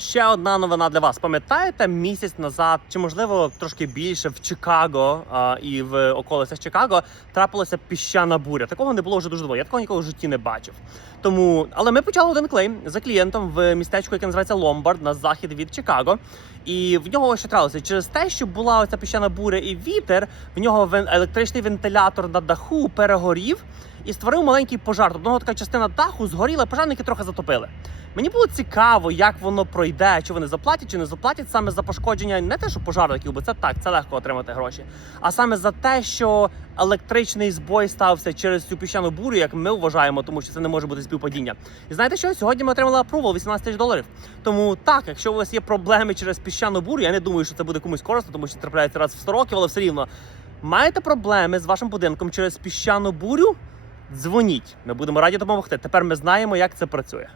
Ще одна новина для вас. Пам'ятаєте, місяць назад, чи можливо трошки більше в Чикаго а, і в околицях Чикаго трапилася піщана буря. Такого не було вже дуже довго. Я такого ніколи в житті не бачив. Тому, але ми почали один клейм за клієнтом в містечку, яке називається Ломбард, на захід від Чикаго. І в нього що трапилося? Через те, що була оця піщана буря і вітер, в нього електричний вентилятор на даху перегорів і створив маленький пожар. Тобто така частина даху згоріла, пожарники трохи затопили. Мені було цікаво, як воно пройде, чи вони заплатять, чи не заплатять саме за пошкодження, не те, що пожарників, бо це так, це легко отримати гроші. А саме за те, що електричний збой стався через цю піщану бурю, як ми вважаємо, тому що це не може бути співпадіння. І знаєте що? Сьогодні ми отримали апрувал 18 тисяч доларів. Тому так, якщо у вас є проблеми через піщану бурю, я не думаю, що це буде комусь корисно, тому що трапляється раз в 100 років, але все рівно. Маєте проблеми з вашим будинком через піщану бурю? Дзвоніть, ми будемо раді допомогти. Тепер ми знаємо, як це працює.